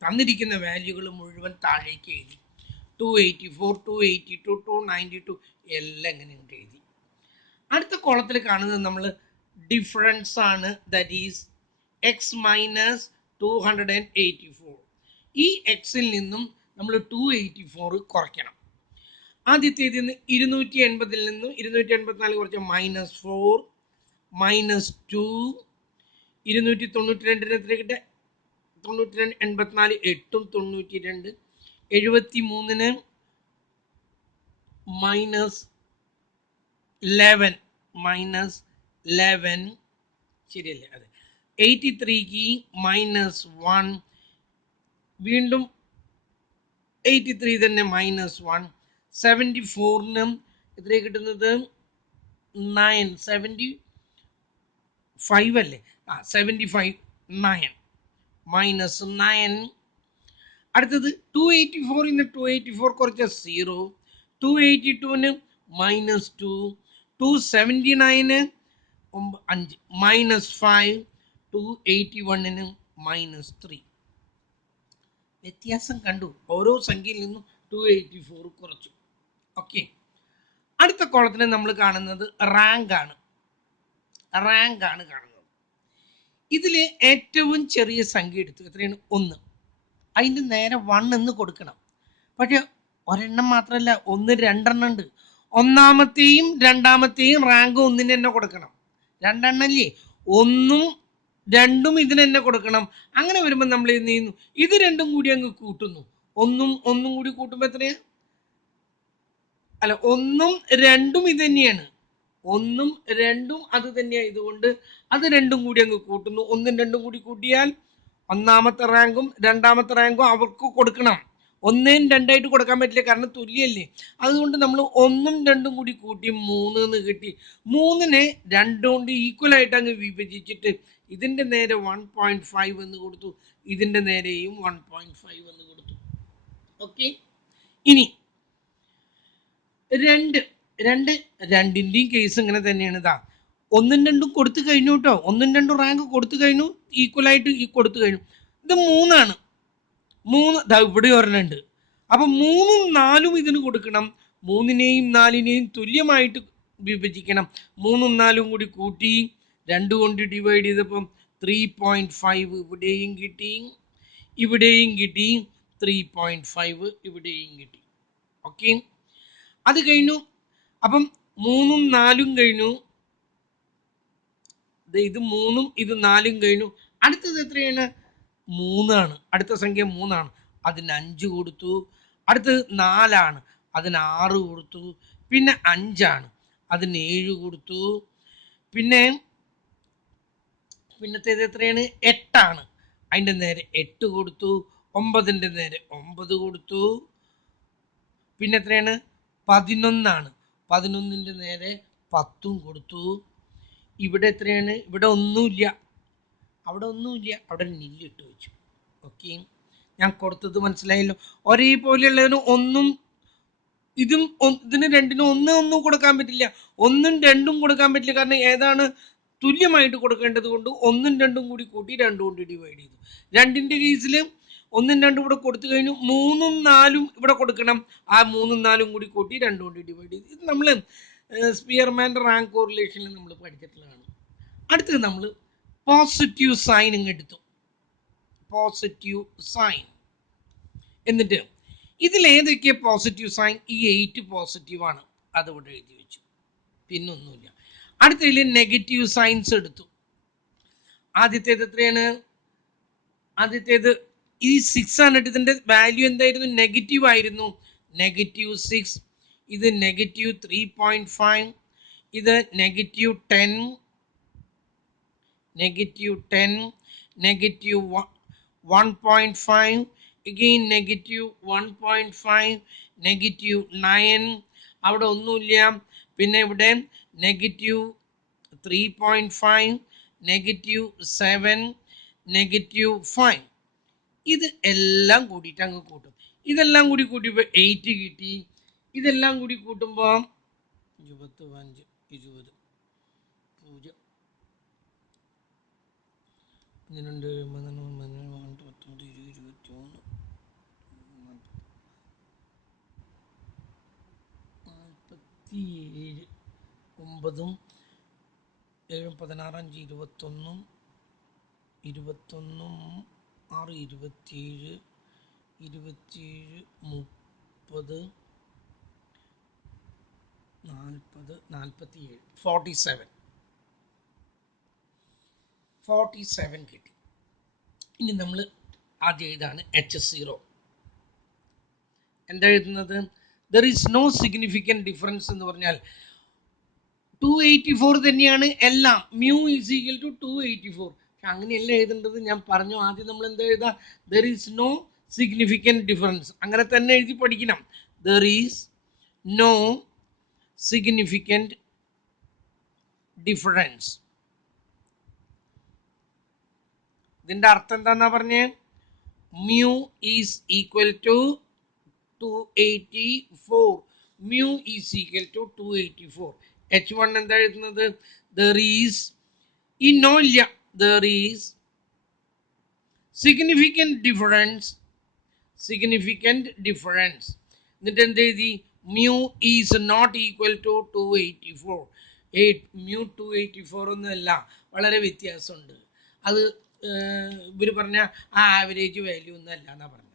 തന്നിരിക്കുന്ന വാല്യൂകൾ മുഴുവൻ താഴേക്ക് എഴുതി. 284, 282, 292 എല്ലാം ഇങ്ങനെ എഴുതി. അടുത്ത കോളത്തിൽ കാണുന്നത് നമ്മൾ ഡിഫറൻസ് ആണ്. That is X minus 284. ഈ എക്സിൽ നിന്നും നമ്മൾ 284 കുറയ്ക്കണം. ആദ്യത്തേതിൽ നിന്ന് 280 നിന്നും 284 കുറച്ച് -4 -2 292 എത്രയൊക്കെ 92 84 8 92 73 -11 ശരിയല്ലേ? അതെ. 83ക്ക് -1 വീണ്ടും 83 തന്നെ -1 74നും എത്ര കിട്ടുന്നത് 9 75 അല്ലേ? 75 9 -9. അടുത്തത് 284 284 കുറച്ച് 0 282ന് -2 279 5 -5 281ന് -3. വ്യത്യാസം കണ്ടു. ഓരോ സംഖ്യയിൽ നിന്നും 284 കുറച്ചു. ഓക്കെ. അടുത്ത കോളത്തിന് നമ്മൾ കാണുന്നത് റാങ്ക് ആണ്. കാണുന്നത്. ഇതിൽ ഏറ്റവും ചെറിയ സംഖ്യ എടുത്തു. എത്രയാണ്? 1. അതിൻ്റെ നേരെ 1 എന്ന് കൊടുക്കണം. പക്ഷെ ഒരെണ്ണം മാത്രമല്ല, 1 2 ഉണ്ട്. ഒന്നാമത്തെയും രണ്ടാമത്തെയും റാങ്ക് 1 തന്നെ കൊടുക്കണം. 2 അല്ലേ? 1ഉം 2ഉം ഇതിന് തന്നെ കൊടുക്കണം. അങ്ങനെ വരുമ്പോൾ നമ്മൾ എന്ത് ചെയ്യുന്നു? ഇത് 2ഉം കൂടി അങ്ങ് കൂട്ടുന്നു. 1ഉം കൂടി കൂട്ടുമ്പോൾ എത്രയാ? അല്ല, 1ഉം 2ഉം ഇത് തന്നെയാണ്. 1ഉം 2ഉം അത് തന്നെയാണ്. ഇതുകൊണ്ട് അത് 2ഉം കൂടി അങ്ങ് കൂട്ടുന്നു. 1ഉം 2ഉം കൂടി കൂട്ടിയാൽ ഒന്നാമത്തെ റാങ്കും രണ്ടാമത്തെ റാങ്കും അവർക്ക് കൊടുക്കണം. 1ഉം 2ആയിട്ട് കൊടുക്കാൻ പറ്റില്ല, കാരണം തുല്യല്ലേ. അതുകൊണ്ട് നമ്മൾ 1ഉം 2ഉം കൂടി കൂട്ടി 3 എന്ന് കിട്ടി. 3നെ 2 കൊണ്ട് ഈക്വൽ ആയിട്ട് അങ്ങ് വിഭജിച്ചിട്ട് ഇതിൻ്റെ നേരെ 1.5 എന്ന് കൊടുത്തു. ഇതിൻ്റെ നേരെയും 1.5 എന്ന് കൊടുത്തു. ഓക്കെ. ഇനി രണ്ട് രണ്ട് രണ്ടിൻ്റെയും കേസ് ഇങ്ങനെ തന്നെയാണ്. ഇതാ ഒന്നും രണ്ടും കൊടുത്തു കഴിഞ്ഞു കേട്ടോ. ഒന്നും രണ്ടും റാങ്ക് കൊടുത്തു കഴിഞ്ഞു, ഈക്വലായിട്ട് കൊടുത്തു കഴിഞ്ഞു. ഇത് മൂന്നാണ്. ദാ ഇവിടെ ഒരെണ്ണുണ്ട്. അപ്പം 3ഉം 4ഉം ഇതിന് കൊടുക്കണം. 3നെയും 4നെയും തുല്യമായിട്ട് വിഭജിക്കണം. 3ഉം 4ഉം കൂടി കൂട്ടി 2 കൊണ്ട് ഡിവൈഡ് ചെയ്തപ്പം 3.5 ഇവിടെയും കിട്ടി, ഇവിടെയും കിട്ടി, 3.5 ഇവിടെയും കിട്ടി. ഓക്കെ, അത് കഴിഞ്ഞു. അപ്പം 3ഉം 4ഉം കഴിഞ്ഞു. ഇത് 3ഉം ഇത് 4ഉം കഴിഞ്ഞു. അടുത്തത് എത്രയാണ്? 3ആണ്. അടുത്ത സംഖ്യ 3ആണ്. അതിന് 5 കൊടുത്തു. അടുത്തത് 4ആണ്. അതിന് 6 കൊടുത്തു. പിന്നെ 5ആണ്. അതിന് 7 കൊടുത്തു. പിന്നത്തേത് എത്രയാണ്? 8ആണ്. അതിൻ്റെ നേരെ 8 കൊടുത്തു. 9ൻ്റെ നേരെ 9 കൊടുത്തു. പിന്നെ എത്രയാണ്? 11ആണ്. 11ൻ്റെ നേരെ 10ഉം കൊടുത്തു. ഇവിടെ എത്രയാണ്? ഇവിടെ ഒന്നുമില്ല. അവിടെ ഒന്നുമില്ല. അവിടെ നില്ലിട്ട് വെച്ചു. ഓക്കെ, ഞാൻ കൊടുത്തത് മനസ്സിലായല്ലോ. ഒരേപോലെയുള്ളതിന് ഒന്നും ഇതിന് രണ്ടിനും ഒന്നും കൊടുക്കാൻ പറ്റില്ല. 1ഉം 2ഉം കൊടുക്കാൻ പറ്റില്ല. കാരണം ഏതാണ് തുല്യമായിട്ട് കൊടുക്കേണ്ടത് കൊണ്ട് 1ഉം 2ഉം കൂടി കൂട്ടി 2 കൊണ്ട് ഡിവൈഡ് ചെയ്തു. 2ൻ്റെ കേസിൽ 1ഉം 2ഉം ഇവിടെ കൊടുത്തു കഴിഞ്ഞു. 3ഉം 4ഉം ഇവിടെ കൊടുക്കണം. ആ 3ഉം 4ഉം കൂടി കൂട്ടി 2 കൊണ്ട് ഡിവൈഡ് ചെയ്തു. ഇത് നമ്മൾ സ്പിയർമാൻ്റെ റാങ്ക് കോറിലേഷനിൽ നമ്മൾ പഠിച്ചിട്ടുള്ളതാണ്. അടുത്തത് നമ്മൾ പോസിറ്റീവ് സൈൻ എടുത്തു. Positive sign. എന്നിട്ട് ഇതിൽ ഏതൊക്കെയാ പോസിറ്റീവ് സൈൻ? ഈ 8 പോസിറ്റീവാണ്, അതിവിടെ എഴുതി വെച്ചു. പിന്നൊന്നുമില്ല. അടുത്തതിൽ നെഗറ്റീവ് സൈൻസ് എടുത്തു. ആദ്യത്തേത് എത്രയാണ്? ആദ്യത്തേത് ഈ 6 ആണ്. ഇതിൻ്റെ വാല്യൂ എന്തായിരുന്നു? നെഗറ്റീവ് ആയിരുന്നു. -6. ഇത് -3.5. ഇത് -10, -1.5, again -1.5, -9. അവിടെ ഒന്നുമില്ല. പിന്നെ ഇവിടെ -3.5, -7, -5. ഇത് എല്ലാം കൂടിയിട്ട് അങ്ങ് കൂട്ടും. ഇതെല്ലാം കൂടി കൂട്ടിയപ്പോൾ 8 കിട്ടി. ഇതെല്ലാം കൂടി കൂട്ടുമ്പോൾ 25, 20, 0, 12, 13, 14, 19, 20, 21, 47, 9ഉം 7ഉം 16, 5, 21, 21, 6, 27, 27, 30, 40, 47, 47 കിട്ടി. ഇനി നമ്മൾ ആദ്യം എഴുതാണ് H0. എന്താ എഴുതുന്നത്? There is no significant difference എന്ന് പറഞ്ഞാൽ 284 തന്നെയാണ് എല്ലാം. Mu is equal to 284. പക്ഷെ അങ്ങനെയല്ല എഴുതേണ്ടത്. ഞാൻ പറഞ്ഞു ആദ്യം നമ്മൾ എന്താ എഴുതാ? There is no significant difference. അങ്ങനെ തന്നെ എഴുതി പഠിക്കണം. There is no significant difference. ഇതിൻ്റെ അർത്ഥം എന്താന്നാ പറഞ്ഞേ? Mu is equal to 284. Mu is equal to 284. H1 എന്താ എഴുതുന്നത്? ദർ ഈസ് ഈ നോ ഇല്ല. There is significant difference. എന്നിട്ട് എന്ത് എഴുതി? Mu is not equal to 284. Mu 284 ഒന്നുമല്ല, വളരെ വ്യത്യാസമുണ്ട്. അത് ഇവർ പറഞ്ഞ ആ ആവറേജ് വാല്യൂ ഒന്നുമല്ല എന്നാ പറഞ്ഞത്.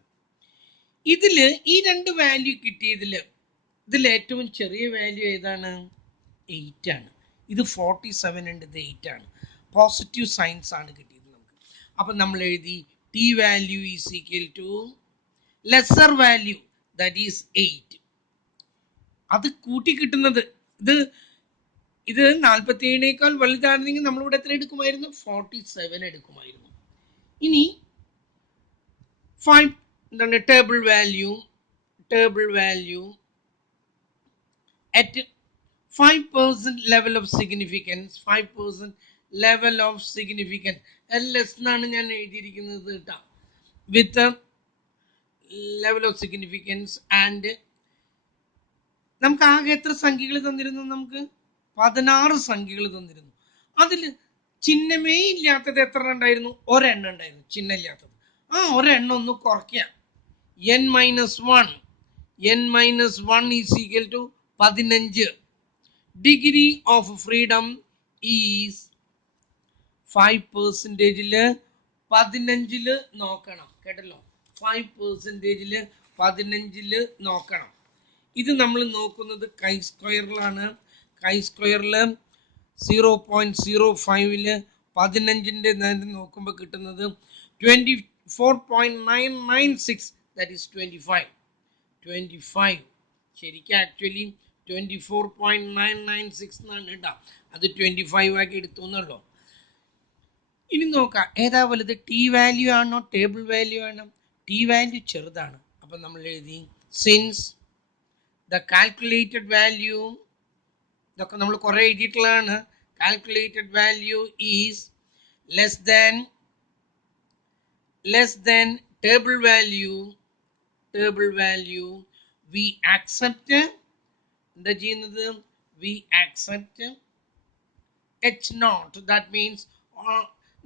ഇതിൽ ഈ 2 വാല്യൂ കിട്ടിയതിൽ ഇതിൽ ഏറ്റവും ചെറിയ വാല്യൂ ഏതാണ്? 8 ആണ്. ഇത് 47 ഉണ്ട്, ഇത് 8 ആണ്. പോസിറ്റീവ് സൈൻസ് ആണ് കിട്ടിയത് നമുക്ക്. അപ്പം നമ്മൾ എഴുതി T value is equal to lesser value, that is 8. അത് കൂട്ടി കിട്ടുന്നത് ഇത് 47നേക്കാൾ വലുതാണെങ്കിൽ നമ്മളിവിടെ എത്ര എടുക്കുമായിരുന്നു? 47 എടുക്കുമായിരുന്നു. ഇനി 5 എന്താണ് table value at 5% level of significance. 5% level of significance LS എന്നാണ് ഞാൻ എഴുതിയിരിക്കുന്നത് കേട്ടോ. വിത്ത് level of significance and നമുക്ക് ആകെ എത്ര സംഖ്യകൾ തന്നിരുന്നു? നമുക്ക് 16 സംഖ്യകൾ തന്നിരുന്നു. അതിൽ ചിഹ്നമേ ഇല്ലാത്തത് എത്ര ഉണ്ടായിരുന്നു? ഒരെണ്ണം ഉണ്ടായിരുന്നു ചിഹ്നം ഇല്ലാത്തത്. ആ ഒരെണ്ണം ഒന്ന് കുറയ്ക്കുക. n-1 n-1 is equal to 15. Degree of freedom is 5%. 15 നോക്കണം കേട്ടല്ലോ. 5% 15 നോക്കണം. ഇത് നമ്മൾ നോക്കുന്നത് കൈ സ്ക്വയറിലാണ്. കൈ സ്ക്വയറിൽ 0.05 15ന്റെ നേരെ നോക്കുമ്പോൾ കിട്ടുന്നത് 24.996. That is 25. ശരിക്കും ആക്ച്വലി 24.996 എന്നാണ് കേട്ടോ. അത് 25 ആക്കി എടുത്തു എന്നുള്ളൂ. ഇനി നോക്കാം ഏതാ വലുത്, ടി വാല്യൂ ആണോ ടേബിൾ വാല്യൂ ആണോ? ടി വാല്യൂ ചെറുതാണ്. അപ്പം നമ്മൾ എഴുതി സിൻസ് the calculated value, ഇതൊക്കെ നമ്മൾ കുറേ എഴുതിയിട്ടുള്ളതാണ്. calculated value is less than table value, we accept എന്താ ചെയ്യുന്നത്? we accept h0. that means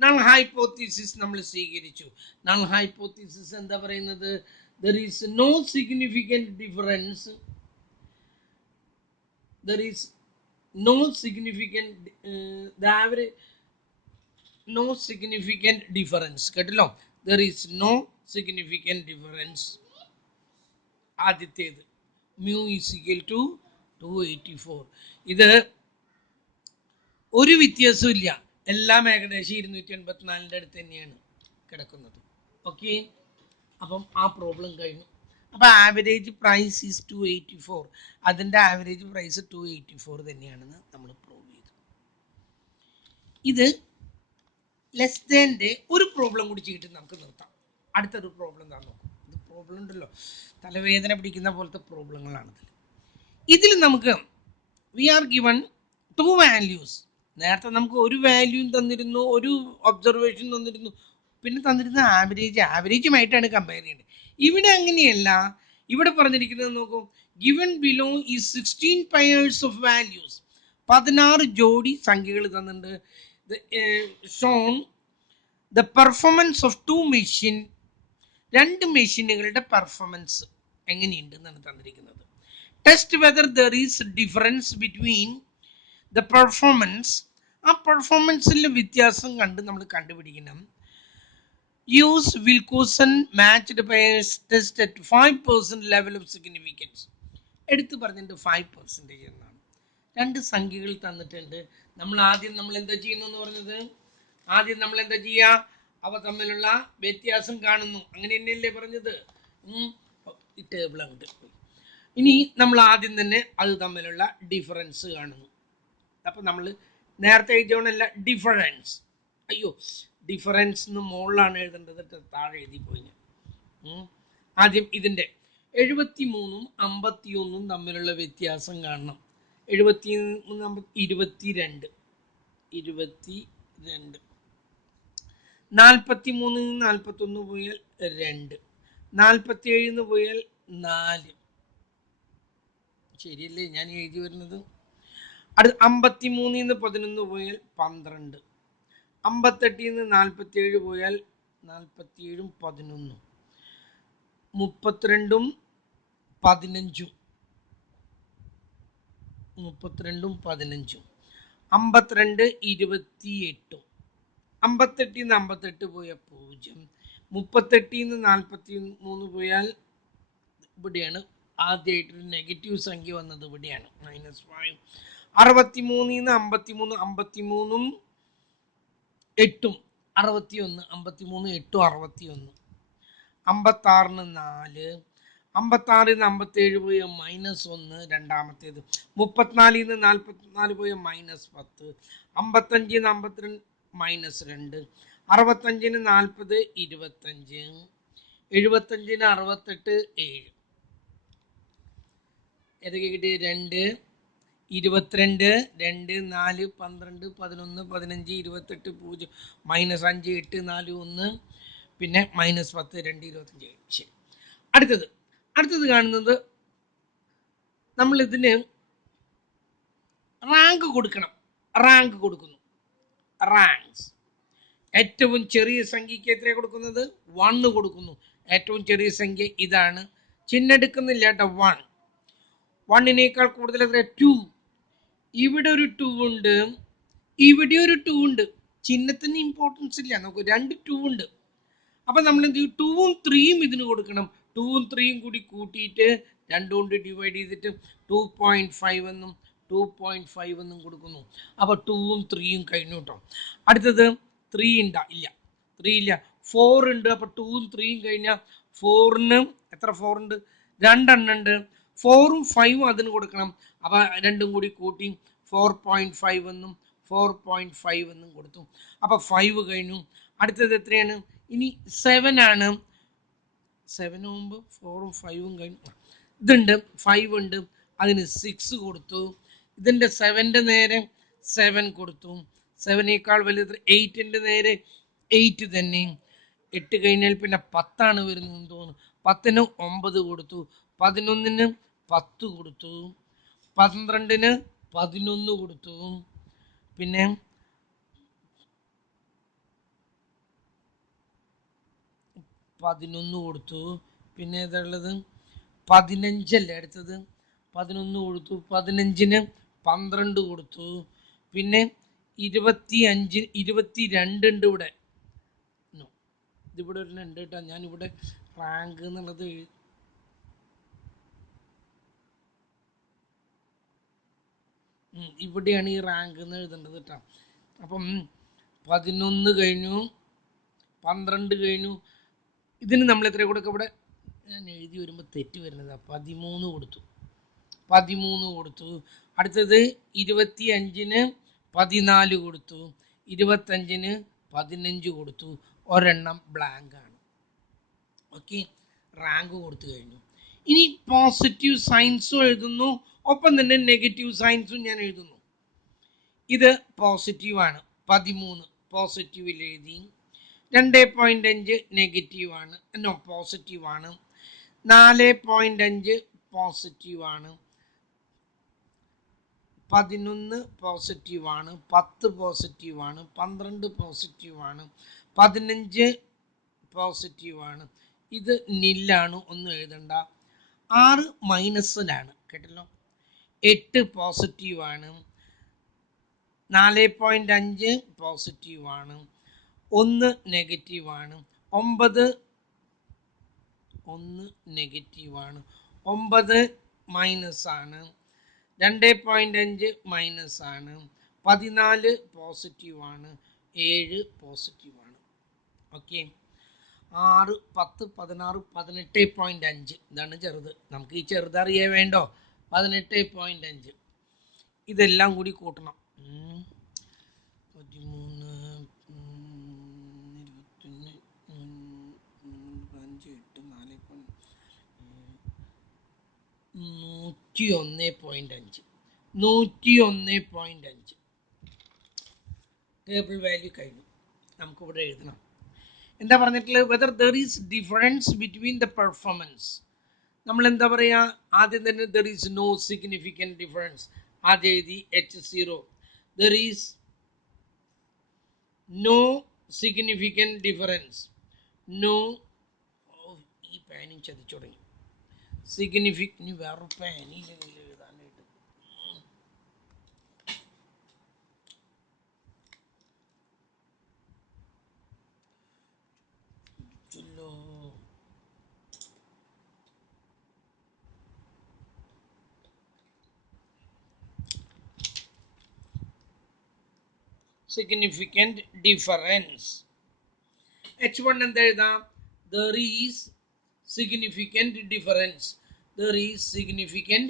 null hypothesis നമ്മൾ സ്വീകരിച്ചു. null hypothesis എന്താ പറയുന്നത്? there is no significant difference. There is no significant the average no significant difference കേട്ടല്ലോ. there is no significant difference. ആദ്യത്തേത് mu is equal to 284. ഇത് ഒരു വ്യത്യാസവും ഇല്ല, എല്ലാം ഏകദേശം 284 അടുത്ത് തന്നെയാണ് കിടക്കുന്നത്. ഓക്കെ, അപ്പം ആ പ്രോബ്ലം കഴിഞ്ഞു. അപ്പോൾ ആവറേജ് പ്രൈസ് ഈസ് 284. അതിൻ്റെ ആവറേജ് പ്രൈസ് 284 തന്നെയാണെന്ന് നമ്മൾ പ്രൂവ് ചെയ്തു. ഇത് ലെസ് ദാൻ്റെ ഒരു പ്രോബ്ലം കൂടി ചെയ്തിട്ട് നമുക്ക് നിർത്താം. അടുത്തൊരു പ്രോബ്ലം എന്താ നോക്കും. ഇത് പ്രോബ്ലം ഉണ്ടല്ലോ, തലവേദന പിടിക്കുന്ന പോലത്തെ പ്രോബ്ലങ്ങളാണ് ഇതിൽ നമുക്ക് വി ആർ ഗിവൺ 2 വാല്യൂസ്. നേരത്തെ നമുക്ക് ഒരു വാല്യൂ തന്നിരുന്നു, ഒരു ഒബ്സർവേഷൻ തന്നിരുന്നു, പിന്നെ തന്നിരുന്ന ആവറേജുമായിട്ടാണ് കമ്പയർ ചെയ്യേണ്ടത്. ഇവിടെ അങ്ങനെയല്ല. ഇവിടെ പറഞ്ഞിരിക്കുന്നത് നോക്കൂ, given below is 16 pairs of values. 16 ജോഡി സംഖ്യകൾ തന്നിട്ടുണ്ട്. Shown the performance of 2 machine, 2 മെഷീനുകളുടെ പെർഫോമൻസ് എങ്ങനെയുണ്ട് എന്നാണ് തന്നിരിക്കുന്നത്. Test whether there is difference between the performance. ആ പെർഫോമൻസിലെ വ്യത്യാസം കണ്ട് നമ്മൾ കണ്ടുപിടിക്കണം. Use Wilcoxon matched pairs test at 5% level of significance. എടുത്തു പറഞ്ഞിട്ട് 5% എന്നാണ്. 2 സംഖ്യകൾ തന്നിട്ടുണ്ട്. നമ്മൾ എന്താ ചെയ്യുന്നു എന്ന് പറഞ്ഞത്? ആദ്യം നമ്മൾ എന്താ ചെയ്യുക? അവ തമ്മിലുള്ള വ്യത്യാസം കാണുന്നു. അങ്ങനെ തന്നെയല്ലേ പറഞ്ഞത്? ഈ ടേബിൾ അങ്ങോട്ട് പോയി. ഇനി നമ്മൾ ആദ്യം തന്നെ അത് തമ്മിലുള്ള ഡിഫറൻസ് കാണുന്നു. അപ്പം നമ്മൾ നേരത്തെ എഴുതിയോണല്ല ഡിഫറൻസ്. അയ്യോ, ഡിഫറൻസ് മുകളിലാണ് എഴുതേണ്ടത്, താഴെ എഴുതി പോയി. ആദ്യം ഇതിൻ്റെ 73ഉം 51ഉം തമ്മിലുള്ള വ്യത്യാസം കാണണം. 73 22 43 41 പോയാൽ 2, 47 പോയാൽ 4. ശരിയല്ലേ ഞാൻ എഴുതി വരുന്നത്? അടുത്ത് 53 11 പോയാൽ 12, 58 47 പോയാൽ 47 11, 32 15, 52 28, 28, 58 58 പോയാൽ 0, 38 43 പോയാൽ ഇവിടെയാണ് ആദ്യമായിട്ടൊരു നെഗറ്റീവ് സംഖ്യ വന്നത്, ഇവിടെയാണ് -5. 63 53 53ഉം 8ഉം 61, 53 8ഉം 61, 56 4, 56 57 പോയ -1 രണ്ടാമത്തേത്, 34 44 പോയ -10, 55 52 -2, 65 40 25, 75 68 7. ഏതൊക്കെ കിട്ടി? 2 22 2 4 12 11 15 28 0 -5 8 4 1 പിന്നെ -10 2 25. ശരി, അടുത്തത് കാണുന്നത് നമ്മൾ ഇതിന് റാങ്ക് കൊടുക്കണം. റാങ്ക് കൊടുക്കുന്നു. റാങ്ക്സ് ഏറ്റവും ചെറിയ സംഖ്യയ്ക്ക് എത്ര കൊടുക്കുന്നത്? 1 കൊടുക്കുന്നു. ഏറ്റവും ചെറിയ സംഖ്യ ഇതാണ്. ചിഹ്നെടുക്കുന്നില്ല കേട്ടോ. 1. 1നേക്കാൾ കൂടുതൽ എത്ര? 2. ഇവിടെ ഒരു 2 ഉണ്ട്, ഇവിടെ ഒരു 2 ഉണ്ട്. ചിഹ്നത്തിന് ഇമ്പോർട്ടൻസ് ഇല്ല, നമുക്ക് 2 2 ഉണ്ട്. അപ്പം നമ്മൾ എന്ത് ചെയ്യും? 2ഉം 3ഉം ഇതിന് കൊടുക്കണം. 2ഉം 3ഉം കൂടി കൂട്ടിയിട്ട് 2 കൊണ്ട് ഡിവൈഡ് ചെയ്തിട്ട് 2.5 എന്നും 2.5 എന്നും കൊടുക്കുന്നു. അപ്പോൾ 2ഉം 3ഉം കഴിഞ്ഞു കേട്ടോ. അടുത്തത് 3 ഉണ്ടാ? ഇല്ല, 3 ഇല്ല. 4 ഉണ്ട്. അപ്പോൾ 2ഉം 3ഉം കഴിഞ്ഞാൽ 4ന് എത്ര? 4 ഉണ്ട്, 2 എണ്ണം ഉണ്ട്. 4ഉം 5ഉം അതിന് കൊടുക്കണം. അപ്പോൾ 2ഉം കൂടി കൂട്ടി 4.5 എന്നും 4.5 എന്നും കൊടുത്തു. അപ്പോൾ 5 കഴിഞ്ഞു. അടുത്തത് എത്രയാണ്? ഇനി 7 ആണ്. 7 മുമ്പ് 4ഉം 5ഉം കഴിഞ്ഞു. ഇതുണ്ട്, 5 ഉണ്ട്, അതിന് 6 കൊടുത്തു. ഇതിൻ്റെ 7ൻ്റെ നേരെ 7 കൊടുത്തു. 7നേക്കാൾ വലുത് 8ൻ്റെ നേരെ 8 തന്നെ. 8 കഴിഞ്ഞാൽ പിന്നെ 10 വരുന്നതെന്ന് തോന്നുന്നു. 10ന് 9 കൊടുത്തു. 11ന് 10 കൊടുത്തു. 12ന് 11 കൊടുത്തു. പിന്നെ 11 കൊടുത്തു. പിന്നെ ഏതാണുള്ളത്? 15 അല്ലേ അടുത്തത്? 11 കൊടുത്തു. 15ന് 12 കൊടുത്തു. പിന്നെ 25 22 ഉണ്ട് ഇവിടെ. ഇതിവിടെ ഒരു ഉണ്ട് കേട്ടോ. ഞാനിവിടെ റാങ്ക് എന്നുള്ളത് ഇവിടെയാണ് ഈ റാങ്ക് എന്ന് എഴുതേണ്ടത് കേട്ടോ. അപ്പം 11 കഴിഞ്ഞു, 12 കഴിഞ്ഞു. ഇതിന് നമ്മൾ എത്ര കൊടുക്കുക? ഇവിടെ ഞാൻ എഴുതി വരുമ്പോൾ തെറ്റ് വരുന്നതാണ്. 13 കൊടുത്തു. 13 കൊടുത്തു. അടുത്തത് 25ന് 14 കൊടുത്തു. 25ന് 15 കൊടുത്തു. ഒരെണ്ണം ബ്ലാങ്ക് ആണ്. ഓക്കെ, റാങ്ക് കൊടുത്തു കഴിഞ്ഞു. ഇനി പോസിറ്റീവ് സൈൻസും എഴുതുന്നു, ഒപ്പം തന്നെ നെഗറ്റീവ് സൈൻസും ഞാൻ എഴുതുന്നു. ഇത് പോസിറ്റീവാണ്. 13 പോസിറ്റീവിൽ എഴുതി. 2.5 നെഗറ്റീവാണ്, നോ പോസിറ്റീവാണ്. 4.5 പോസിറ്റീവാണ്. 11 പോസിറ്റീവാണ്. 10 പോസിറ്റീവാണ്. 12 പോസിറ്റീവാണ്. 15 പോസിറ്റീവാണ്. ഇത് നില്ലാണ്, ഒന്നും എഴുതണ്ട. 6 മൈനസിലാണ് കേട്ടല്ലോ. 8 പോസിറ്റീവാണ്. 4.5 പോസിറ്റീവാണ്. 1 നെഗറ്റീവാണ്. 9 നെഗറ്റീവാണ്. 9 മൈനസാണ്. 2.5 മൈനസാണ്. 14 പോസിറ്റീവാണ്. 7 പോസിറ്റീവാണ്. ഓക്കെ, 6 10 16 18.5 ഇതാണ് ചെറുത്. നമുക്ക് ഈ ചെറുതറിയാൻ വേണ്ടോ? 18.5. ഇതെല്ലാം കൂടി കൂട്ടണം. 13 21 5 8 4 101.5 101.5 ടേബിൾ വാല്യൂ കഴിഞ്ഞു. നമുക്കിവിടെ എഴുതണം. എന്താ പറഞ്ഞിട്ടുള്ളത്? Whether there is difference between the performance. നമ്മൾ എന്താ പറയുക? ആദ്യം തന്നെ there is no significant difference. ആദ്യം എഴുതി H0. There is no significant difference. No, ഈ പാനിങ് ചതിച്ചു തുടങ്ങി. സിഗ്നിഫിക്കൻറ്റ് വേറൊരു പാനിൽ എഴുതാനായിട്ട്. significant difference. H1 എന്താ എഴുതാം? There is significant difference. There is significant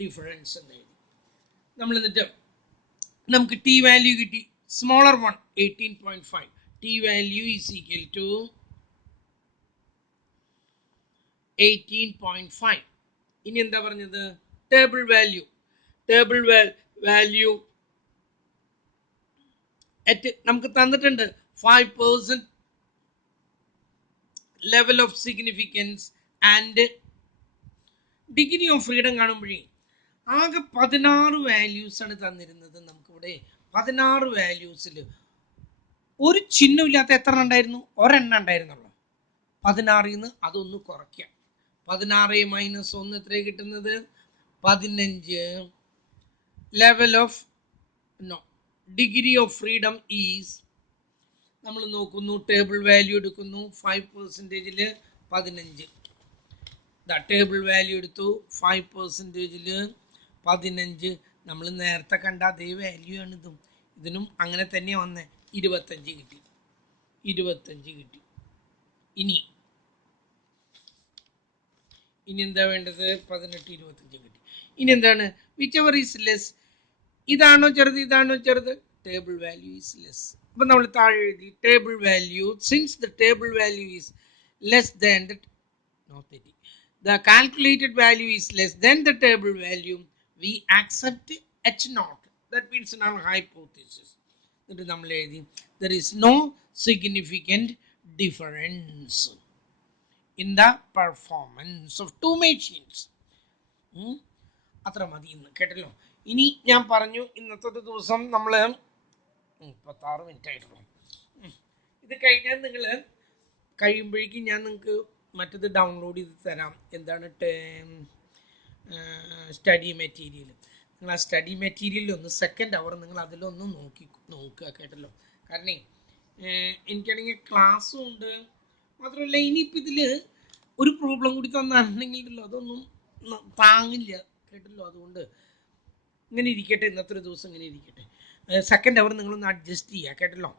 difference എന്ന് എഴുതി. നമ്മൾ എന്നിട്ട് നമുക്ക് ടി വാല്യൂ കിട്ടി. Smaller one 18.5. T value is equal to 18.5. ഇനി എന്താ പറഞ്ഞത്? Table value. ടേബിൾ വാല്യൂ നമുക്ക് തന്നിട്ടുണ്ട് 5% level of significance and degree of freedom കാണുമ്പോഴേ ആകെ 16 വാല്യൂസ് ആണ് തന്നിരുന്നത്. നമുക്കിവിടെ 16 വാല്യൂസിൽ ഒരു ചിഹ്നമില്ലാത്ത എത്ര ഉണ്ടായിരുന്നു? ഒരെണ്ണം ഉണ്ടായിരുന്നുള്ളൂ. 16ൽ നിന്ന് അതൊന്ന് കുറയ്ക്കാം. 16 മൈനസ് 1 എത്ര കിട്ടുന്നത്? 15. Level of degree of freedom is, നമ്മൾ നോക്കുന്നു, ടേബിൾ വാല്യൂ എടുക്കുന്നു, 5%-ൽ 15. ടേബിൾ വാല്യൂ എടുത്തു, 5%-ൽ 15. നമ്മൾ നേരത്തെ കണ്ട അതേ വാല്യൂ ആണ് ഇതും. ഇതിനും അങ്ങനെ തന്നെ വന്നേ. 25 കിട്ടി. 25 കിട്ടി. ഇനി എന്താ വേണ്ടത്? 18, 25 കിട്ടി. ഇനി എന്താണ്? Which ever is less. ഇതാണോ ചെറുത്, ഇതാണോ ചെറുത്? Table value is less. അപ്പം നമ്മൾ താഴെ എഴുതി table value, since the table value is less than the calculated value is less than the table value, we accept H naught. That means null hypothesis. എന്നിട്ട് നമ്മൾ എഴുതി there is no significant difference in the performance of two machines. അത്ര മതി ഇന്ന്, കേട്ടല്ലോ. ഇനി ഞാൻ പറഞ്ഞു ഇന്നത്തെ ദിവസം നമ്മൾ 36 മിനിറ്റ് ആയിട്ടുള്ളൂ. ഇത് കഴിഞ്ഞാൽ നിങ്ങൾ കഴിയുമ്പോഴേക്കും ഞാൻ നിങ്ങൾക്ക് മറ്റത് ഡൗൺലോഡ് ചെയ്ത് തരാം. എന്താണ്? Study material. നിങ്ങൾ ആ സ്റ്റഡി മെറ്റീരിയലൊന്ന് സെക്കൻഡ് അവർ നിങ്ങൾ അതിലൊന്ന് നോക്കുക, കേട്ടല്ലോ. കാരണം എനിക്കാണെങ്കിൽ ക്ലാസ്സും ഉണ്ട്. മാത്രമല്ല ഇനിയിപ്പോൾ ഇതിൽ ഒരു പ്രോബ്ലം കൂടി തന്നിട്ടുണ്ടെങ്കിലല്ലോ അതൊന്നും താങ്ങില്ല, കേട്ടല്ലോ. അതുകൊണ്ട് ഇങ്ങനെ ഇരിക്കട്ടെ, ഇന്നത്തെ ഒരു ദിവസം ഇങ്ങനെ ഇരിക്കട്ടെ. സെക്കൻഡ് അവർ നിങ്ങളൊന്ന് അഡ്ജസ്റ്റ് ചെയ്യുക, കേട്ടല്ലോ.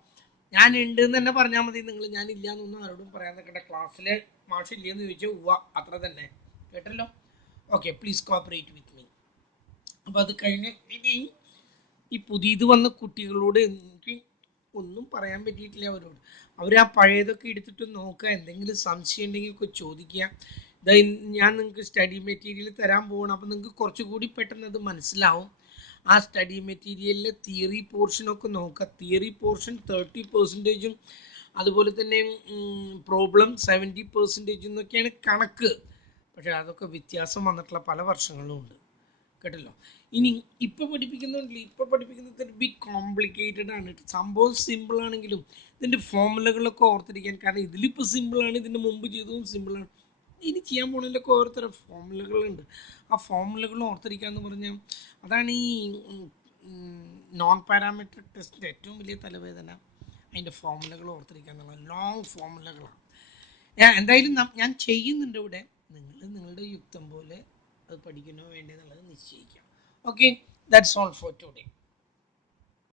ഞാൻ ഉണ്ട് എന്ന് തന്നെ പറഞ്ഞാൽ മതി. നിങ്ങൾ ഞാനില്ല എന്നൊന്നും ആരോടും പറയാൻ നിൽക്കട്ടെ. ക്ലാസ്സിൽ മാഷില്ലെന്ന് ചോദിച്ചാൽ ഉവ്വ, അത്ര തന്നെ, കേട്ടല്ലോ. Okay, please cooperate with me. അപ്പോൾ അത് കഴിഞ്ഞ് ഇനി ഈ പുതിയത് വന്ന കുട്ടികളോട് എനിക്ക് ഒന്നും പറയാൻ പറ്റിയിട്ടില്ല. അവർ ആ പഴയതൊക്കെ എടുത്തിട്ട് നോക്കുക. എന്തെങ്കിലും സംശയം ഉണ്ടെങ്കിൽ ഒക്കെ ചോദിക്കുക. ഞാൻ നിങ്ങൾക്ക് സ്റ്റഡി മെറ്റീരിയൽ തരാൻ പോകണം. അപ്പോൾ നിങ്ങൾക്ക് കുറച്ചുകൂടി പെട്ടെന്ന് അത് മനസ്സിലാവും. ആ സ്റ്റഡി മെറ്റീരിയലിൽ തിയറി പോർഷനൊക്കെ നോക്കുക. തിയറി പോർഷൻ 30%, അതുപോലെ തന്നെ പ്രോബ്ലം 70% എന്നൊക്കെയാണ് കണക്ക്. പക്ഷേ അതൊക്കെ വ്യത്യാസം വന്നിട്ടുള്ള പല വർഷങ്ങളും ഉണ്ട്, കേട്ടല്ലോ. ഇനി ഇപ്പോൾ പഠിപ്പിക്കുന്നത് ഒരു ബിഗ് കോംപ്ലിക്കേറ്റഡ് ആണ്. സംഭവം സിമ്പിൾ ആണെങ്കിലും ഇതിൻ്റെ ഫോമുലകളൊക്കെ ഓർത്തിരിക്കാൻ, കാരണം ഇതിലിപ്പോൾ സിമ്പിളാണ്, ഇതിൻ്റെ മുമ്പ് ചെയ്തതും സിമ്പിളാണ്. ഇനി ചെയ്യാൻ പോകുന്നതിലൊക്കെ ഓരോരുത്തരം ഫോമുലകളുണ്ട്. ആ ഫോമുലകൾ ഓർത്തിരിക്കുക എന്ന് പറഞ്ഞാൽ അതാണ് ഈ നോൺ പാരാമെട്രിക് ടെസ്റ്റിൻ്റെ ഏറ്റവും വലിയ തലവേദന. അതിൻ്റെ ഫോമുലകൾ ഓർത്തിരിക്കുക എന്നുള്ള ലോങ് ഫോമുലകളാണ്. എന്തായാലും ഞാൻ ചെയ്യുന്നുണ്ട് ഇവിടെ. നിങ്ങളുടെ യുക്തം പോലെ അത് പഠിക്കണോ വേണ്ടതെന്നുള്ളത് നിശ്ചയിക്കാം. Okay, that's all for today.